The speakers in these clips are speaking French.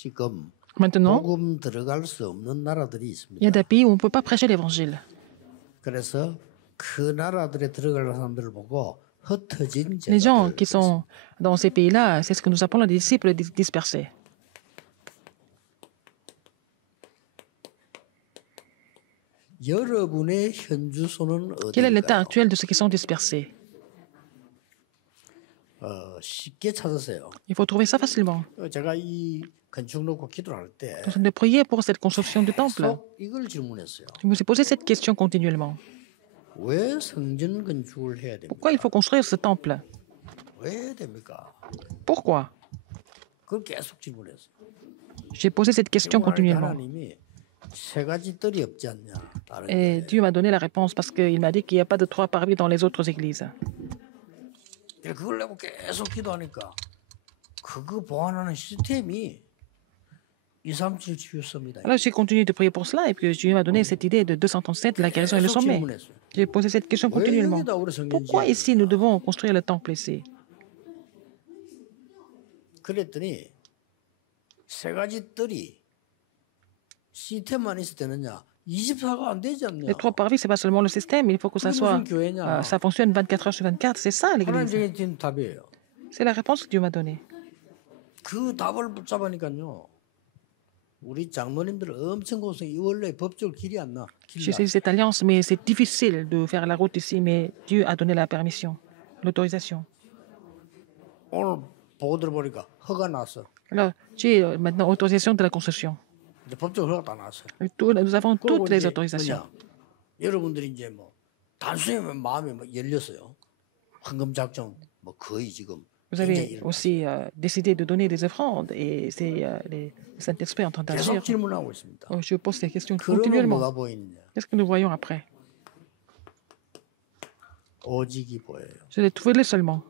지금 Maintenant, 복음 들어갈 수 없는 나라들이 il y a 있습니다. des pays où on ne peut pas prêcher l'évangile. 그래서 그 나라들에 들어갈 사람들을 보고 흩어진 Les gens 제자들. qui sont dans ces pays-là, c'est ce que nous appelons les disciples dispersés. 여러분의 현주소는 Quel est l'état 어디일까요? actuel de ceux qui sont dispersés? 쉽게 찾으세요. Il faut trouver ça facilement. 제가 이 건축 놓고 기도를 할 때 En train de prier pour cette construction du temple, 계속 이걸 질문했어요. je me suis posé cette question continuellement. 왜 성전 건축을 해야 됩니까? Pourquoi il faut construire ce temple? 왜 됩니까? Pourquoi? 그걸 계속 질문했어요. J'ai posé cette question continuellement. 하나님이 세 가지 뜰이 없지 않냐. 다른 Et Dieu m'a donné la réponse parce qu'il m'a dit qu'il n'y a pas de 3 parvis dans les autres églises. 그걸 내고 계속 기도하니까 그거 보완하는 시스템이 237 치유섭니다. Alors j'ai continué de prier pour cela et puis Dieu m'a donné cette idée de 237, la guérison et le 계속 sommet. 질문했어요. J'ai posé cette question 왜 continuellement. 여기다 우리 성전 Pourquoi 지어야 ici nous devons construire le temple ici? 그랬더니 세 가지 뜰이 시스템만 있어도 되느냐? 24가 안 되지 않냐? Les 3 parvis, c'est pas seulement le système, il faut que ça 그게 soit, 무슨 교회냐? ça fonctionne 24 heures sur 24. C'est ça l'église. 하나님의 답이에요. C'est la réponse que Dieu m'a donnée. 그 답을 붙잡으니까요. 우리 장로님들 엄청 고생. 이 원래 법적으로 길이 안 나. J'ai saisi cette alliance, mais c'est difficile de faire la route ici, mais Dieu a donné la permission, l'autorisation. 오늘 보고 들어보니까 허가 났어. Alors, j'ai maintenant autorisation de la construction. 이제 법적으로 허가 다 났어요. Nous avons 그리고 toutes les 이제 autorisations. 뭐냐, 여러분들이 이제 뭐 단순히 마음이 뭐 열렸어요. 황금 작정 뭐 거의 지금 Vous 굉장히 avez 일어나고 aussi décidé de donner des offrandes et c'est le Saint-Esprit en train d'agir. 계속 질문하고 있습니다. Je pose ces questions 그러면 continuellement. 뭐가 보이느냐? Qu'est-ce que nous voyons après? 오직이 보여요. Je l'ai trouvé seulement.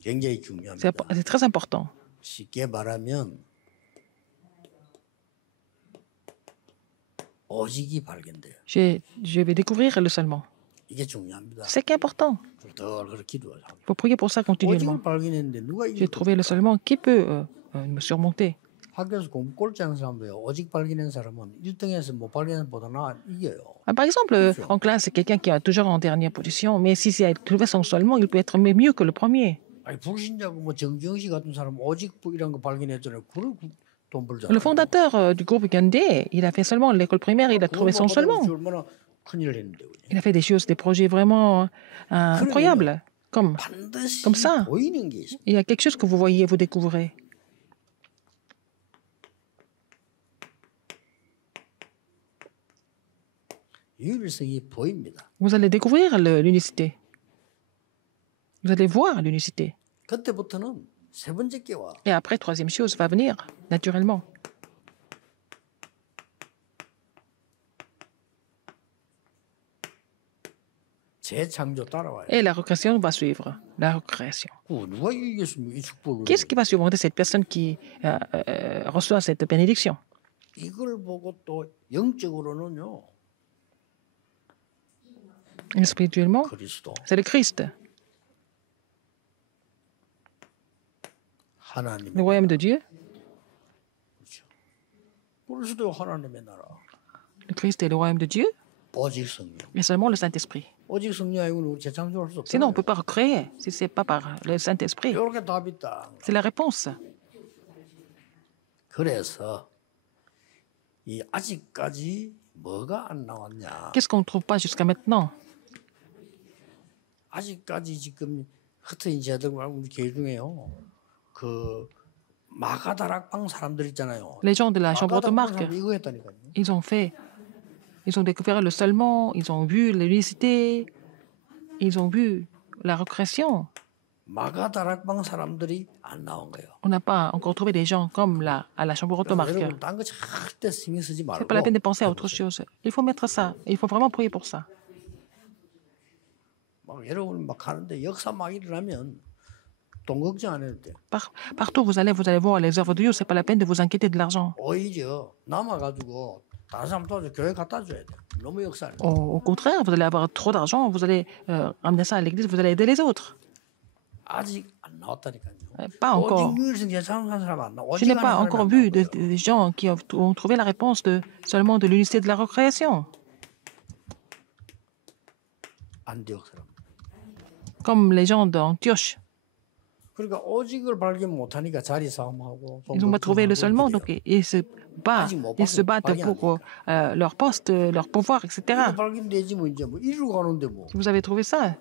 굉장히 중요합니다. C'est très important. 쉽게 말하면 오직이 발견돼요. Je vais découvrir le seulement. 이게 중요합니다. C'est qui est important. 덜 그렇게 기도하고. Il faut prier pour ça continuellement. 오직을 발견했는데 누가 J'ai 이길 trouvé le seulement. Qui peut me surmonter? 학교에서 공부 꼴찌 하는 사람도요. 오직 발견한 사람은 1등에서 못 발견한 보다 이겨요. Par exemple, en classe, c'est quelqu'un qui est toujours en dernière position, mais si c'est trouvé son seulement, il peut être mieux que le premier. 아니 불신자고 뭐 정정씨 같은 사람 오직 이런 거 발견했잖아요. 그걸 돈 벌잖아요. Le fondateur du groupe Gandhi, il a fait seulement l'école primaire, il a trouvé son seulement. 얼마나 큰일을 했는데. Il a fait des choses, des projets vraiment incroyables. Comme 반드시 ça. 보이는 게 있어요. Il y a quelque chose que vous voyez, vous découvrez. 유일성이 보입니다. Vous allez découvrir l'unicité. Vous allez voir l'unicité. 그때부터는 세 번째 게 와. Et après, troisième chose va venir, naturellement. 재창조 따라와요. Et la recréation va suivre. La recréation. 누가 이기겠습니까? 이 축복을. Qu'est-ce qui va surmonter cette personne qui reçoit cette bénédiction? 이걸 보고 또 영적으로는요. Et spirituellement, 그리스도. c'est le Christ, 하나님. le royaume de Dieu. 그리스도 하나님의 나라. Le Christ est le royaume de Dieu, 오직 성령. et seulement le Saint-Esprit. 오직 성령 아니고는 우리 재창조할 수 없어요. Sinon, on ne peut pas recréer si ce n'est pas par le Saint-Esprit. 이렇게 답이 있다. C'est la réponse. 그래서 이 아직까지 뭐가 안 나왔냐? Qu'est-ce qu'on ne trouve pas jusqu'à maintenant? 아직까지 지금 흩어진 제자들 말고 우리 교회 중에요. 그 마가다락방 사람들 있잖아요. Les gens de la chambre de 마가다락방 Marc, 사람들 이거 했다니까요. ils ont découvert le seulement, ils ont vu l'unicité, ils ont vu la recréation. 마가다락방 사람들이 안 나온 거예요. On n'a pas encore trouvé des gens comme là, à la chambre de Marc. 여러분 딴거 절대 신경 쓰지 C'est 말고 pas la peine de penser à autre chose. Il faut mettre ça. Il faut vraiment prier pour ça. 막 여러분 막 하는데 역사 막 일어나면 돈 걱정 안 해도 돼. Partout où vous allez voir les œuvres de Dieu. C'est pas la peine de vous inquiéter de l'argent. 오히려 남아가지고 다른 사람 도와줘 교회 갖다 줘야 돼. 너무 역사. Au contraire, vous allez avoir trop d'argent, vous allez ramener ça à l'église, vous allez aider les autres. 아직 안 나왔다니까요. Pas encore. 오직 유일성 제사한 사람 안 나. Je n'ai 오직 pas 하는 사람이 encore 안 vu 나오고요. des gens qui ont trouvé la réponse seulement de l'unité de la recréation, 안디옥 사람. comme les gens d'Antioche. 그러니까 오직을 발견 못하니까 자리 싸움하고 Ils n'ont pas trouvé le seulement, donc ils se battent pour leur poste, leur pouvoir, etc. 이거 발견되지 뭐 이제 뭐 이리로 가는데 뭐. Si vous avez trouvé ça,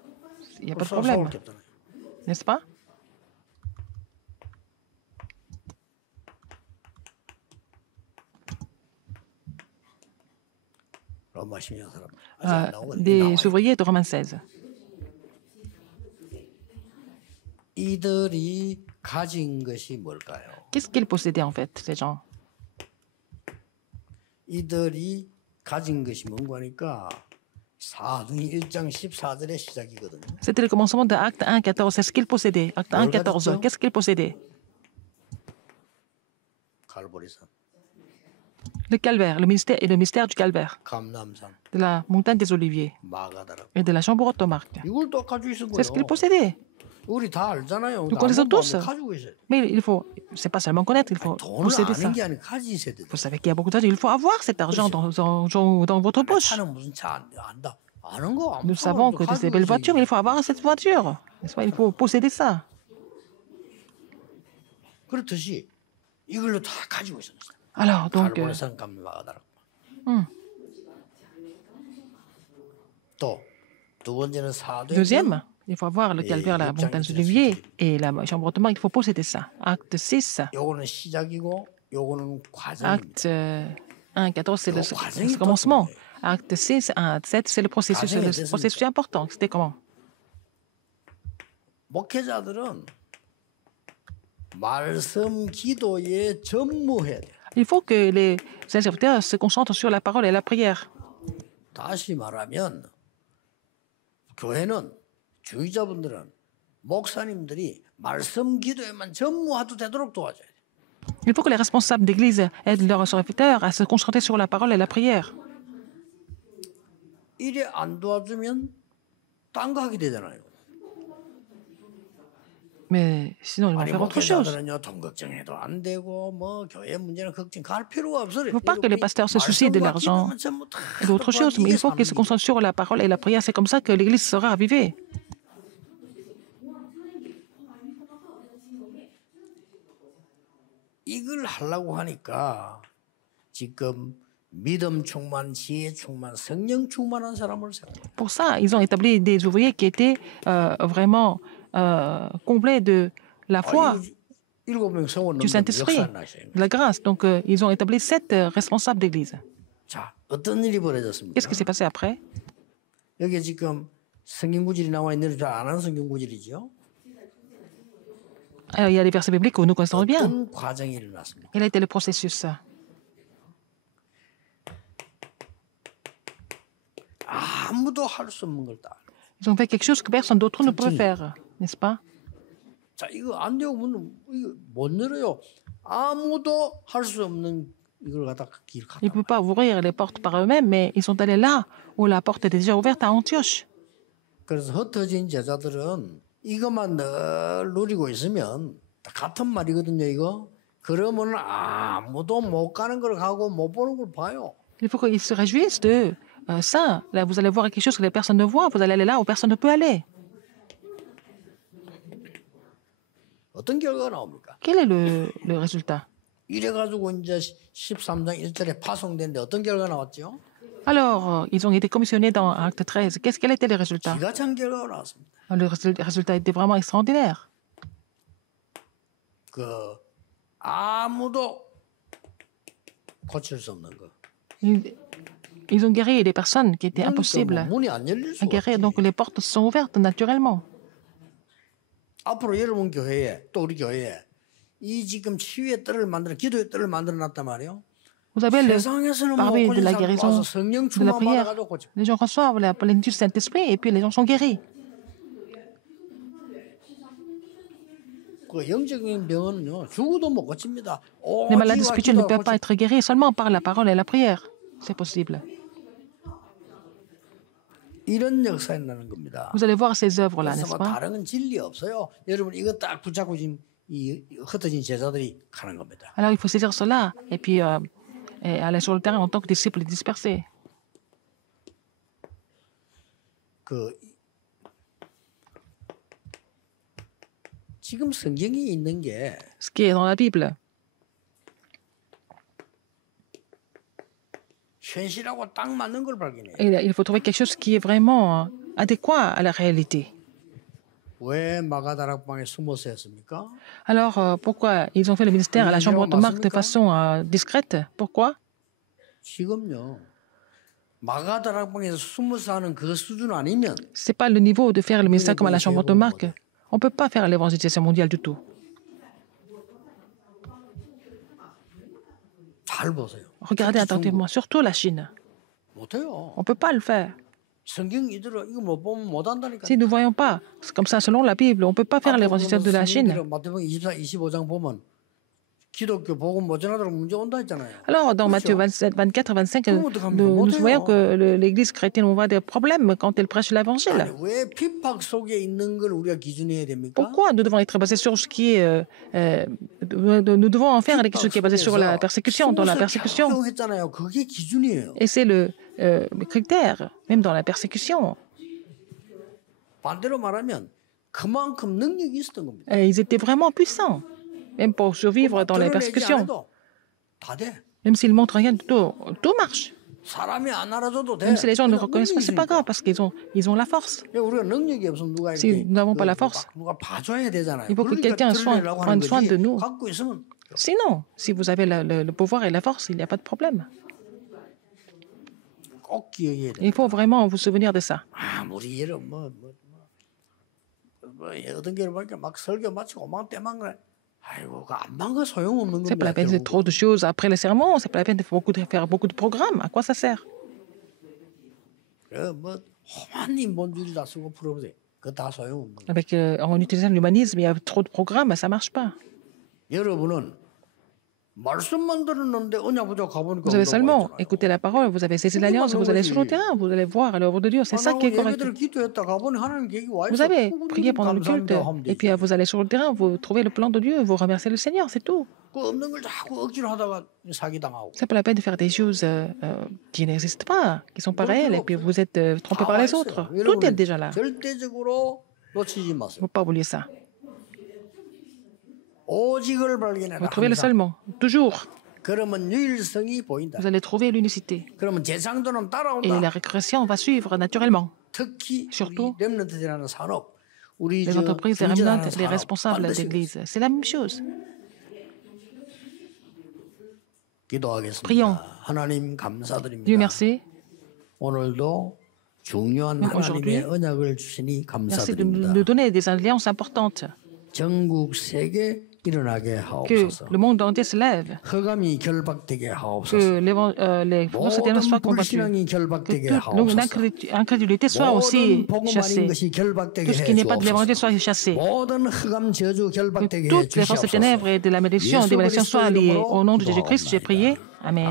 il n'y a pas de problème, n'est-ce pas? 로마 12년 사람. 아직 안 나오거든요. Des 나와요. ouvriers de Romains 16. 이들이 가진 것이 뭘까요? Qu'est-ce qu'ils possédaient en fait, ces gens? 이들이 가진 것이 뭔가 하니까 사도행 1장 14절의 시작이거든요. C'était le commencement de Acte 1, 14. C'est ce qu'ils possédaient. Acte 1, 14. Olga, Qu'est-ce qu'ils possédaient? 갈보리산, Le calvaire, le mystère du calvaire, 감람산, de la montagne des Oliviers 마가다락. et de la chambre automarque. 이걸 또 가지고 있은 C'est ce qu'ils 거예요. possédaient. 우리 다 알잖아요. Nous connaissons tous. 가지고 있어요. Mais il faut, c'est pas seulement connaître, il faut 돈을 posséder ça. 아는 게 아니라 가지고 있어야 돼. Vous savez qu'il y a beaucoup d'argent. Il faut avoir cet argent dans votre poche. 차는 무슨 차 안다. 아는 거 Nous savons que c'est des belles voitures, mais il faut avoir cette voiture. N'est-ce pas? Il faut posséder ça. 그렇듯이 이걸로 다 가지고 있었어요. Alors, donc, 갈보리산 감 마가다락. hmm. 또두 번째는 사도행 Deuxième, il faut avoir le calvaire, la montagne des Oliviers et la chambre automarque. Il faut posséder ça. Acte 6. 요거는 시작이고 요거는 과정입니다. Acte 1, 14, c'est le commencement. Acte 6, 1, 7, c'est le processus. C'est le processus important. C'était comment? 목회자들은 말씀 기도에 전무해야 돼. Il faut que les serviteurs se concentrent sur la parole et la prière. 다시 말하면 교회는 주의자분들은 목사님들이 말씀 기도에만 전무하도 되도록 도와줘야 돼. Il faut que les responsables d'Église aident leurs serviteurs à se concentrer sur la parole et la prière. 이래 안 도와주면 딴 거 하게 되잖아요. Mais sinon, ils vont 아니 faire autre chose. 목회자들은요 돈 걱정해도 안 되고 뭐 교회 문제는 걱정 갈 필요가 없어요. Il ne faut pas que les pasteurs se soucient de l'argent et d'autres choses, mais il faut qu'ils se concentrent sur la parole et la prière. C'est comme ça que l'Église sera ravivée. 이걸 하려고 하니까 지금 믿음 충만, 지혜 충만, 성령 충만한 사람을 세워요. Pour ça, ils ont établi des ouvriers qui étaient vraiment comblés de la foi, 일곱 명 세웠는데 du Saint-Esprit, 역사 안 나셔요. de la grâce. Donc, ils ont établi 7 responsables d'Église. 자, 어떤 일이 벌어졌습니까? Qu'est-ce qui s'est passé après? 여기 지금 성경 구절이 나와 있는데 잘 안 하는 성경 구절이죠. Alors, il y a les versets bibliques que nous connaissons bien. 어떤 과정이 일어났습니까? Quel a été le processus? 아무도 할 수 없는 걸 다. Ils ont fait quelque chose que personne d'autre ne pouvait faire, n'est-ce pas? 자, 이거 안 되고 이거 못 열어요. 아무도 할 수 없는 이걸 갖다 길 Ils 갔다. ne peuvent pas ouvrir les portes par eux-mêmes, mais ils sont allés là où la porte était déjà ouverte à Antioche. 그래서 흩어진 제자들은 이것만 늘 누리고 있으면 다 같은 말이거든요, 이거. 그러면 아무도 못 가는 걸 가고 못 보는 걸 봐요. Il faut qu'ils se réjouissent de ça. Là, vous allez voir quelque chose que les personnes ne voient. Vous allez aller là où personne ne peut aller. 어떤 결과가 나옵니까? Quel est le résultat? 이래가지고 이제 13장 1절에 파송됐는데 어떤 결과가 나왔죠? Alors, ils ont été commissionnés dans Acte 13. Quels étaient les résultats? 기가 찬 결과가 나왔습니다. Le résultat était vraiment extraordinaire. 그 아무도 고칠 수 없는 거. Ils ont guéri des personnes qui étaient 그러니까 뭐 impossibles 문이 안 열릴 à 수가 guérir. 없지. Donc, les portes sont ouvertes naturellement. 앞으로 여러분 교회에 또 우리 교회에 이 지금 치유의 뜰을 만들어 기도의 뜰을 만들어 놨단 말이에요. Vous savez, 세상에서는 뭐 parmi de la 고친 사람 guérison, 와서 성령 de la 충만 prière, 받아가지고 고쳐. les gens reçoivent la plénitude du Saint-Esprit et puis les gens sont guéris. 그 영적인 병은요 죽어도 못 고칩니다. Les maladies 오직과 spirituelles ne 기도가 peuvent pas être guéries seulement par la parole et la prière. C'est possible. 이런 역사에 나는 겁니다. Vous allez voir ces œuvres-là, 그래서 n'est-ce 뭐 pas? 다른 건 진리 없어요. 여러분 이거 딱 붙잡고 지금 이 흩어진 제자들이 가는 겁니다. Alors il faut saisir cela et puis et aller sur le terrain en tant que disciple dispersé. 그 지금 성경에 있는 게 Ce qui est dans la Bible, 현실하고 딱 맞는 걸 발견해요. il faut trouver quelque chose qui est vraiment adéquat à la réalité. 왜 마가다락방에 숨어서 했습니까? Alors pourquoi ils ont fait le ministère à la chambre de Marc de façon discrète? Pourquoi? 지금요. 마가다락방에서 숨어서 하는 그 수준 아니면 C'est pas le niveau de faire le ministère comme à la chambre de Marc. On ne peut pas faire l'évangélisation mondiale du tout. 잘 보세요. Regardez attentivement, surtout la Chine. 못해요. On ne peut pas le faire. 성경 이대로 이거 못 보면 못 한다니까. Si nous ne voyons pas, c'est comme ça, selon la Bible, on ne peut pas faire l'évangélisation de la Chine. 마태복음 24, 25장 보면 기독교 복음 못 전하도록 문제 온다 했잖아요. Alors, dans Matthieu 27, 24 et 25, nous voyons que l'Église chrétienne va des problèmes quand elle prêche l'Évangile. 아니, 왜 핍박 속에 있는 걸 우리가 기준해야 됩니까? Pourquoi nous devons être basés sur ce qui est... nous devons en faire quelque chose qui est basé sur la persécution, dans la persécution. 했잖아요. 그게 기준이에요. Et c'est le critère, même dans la persécution. 반대로 말하면 그만큼 능력이 있었던 겁니다. Et ils étaient vraiment puissants, même pour survivre dans les persécutions. 다 돼. Même s'ils montrent rien du tout, tout marche. 사람이 안 알아줘도 돼. Même si les gens ne reconnaissent pas, c'est pas grave parce qu'ils ont la force. 우리가 능력이 없으면 누가 Si 이렇게 nous n'avons pas la force, 누가 봐줘야 되잖아요. il faut que quelqu'un prenne soin de nous. 갖고 있으면 Sinon, si vous avez le pouvoir et la force, il n'y a pas de problème. 꼭 기억해야 돼. Il faut vraiment vous souvenir de ça. 우리 예를 어떤 게를 보니까 막 설교 마치고 막 때만 그래. 아이고, 안만 소용없는 C'est pas 겁니다. la peine de faire trop de choses après le sermon, c'est pas la peine de faire beaucoup de programmes. À quoi ça sert? 뭐 험한 인본주의를 다 쓰고 풀어보세요. 그거 다 소용없는 거예요. Avec, en utilisant l'humanisme, il y a trop de programmes, ça marche pas. 여러분은 말씀만 들었는데 언약 부족 가보니까 Vous avez seulement écouté la parole, vous avez saisi l'alliance, vous allez sur le terrain, vous allez voir l'œuvre de Dieu. C'est ça qui est correct. Vous avez prié pendant le culte, et puis vous allez sur le terrain, vous trouvez le plan de Dieu, vous remerciez le Seigneur, c'est tout. C'est pas la peine de faire des choses qui n'existent pas, qui sont pas réelles, et puis vous êtes trompé par les autres. Tout est déjà là. Il ne faut pas oublier ça. Vous trouvez le seulement, toujours. Vous allez trouver l'unicité. Et la récréation va suivre naturellement. Surtout, les entreprises, les remnants, les responsables d'église. C'est la même chose. Prions. Dieu merci. Aujourd'hui, merci de nous donner des alliances importantes. Que le monde entier se lève, que les forces éternelles soient combattues, que toute l'incrédulité soit aussi chassée, tout ce qui n'est pas de l'évangile soit chassé, que toutes les forces des ténèbres et de la malédiction, des malédictions soient liées. Au nom de Jésus-Christ, j'ai prié. Amen.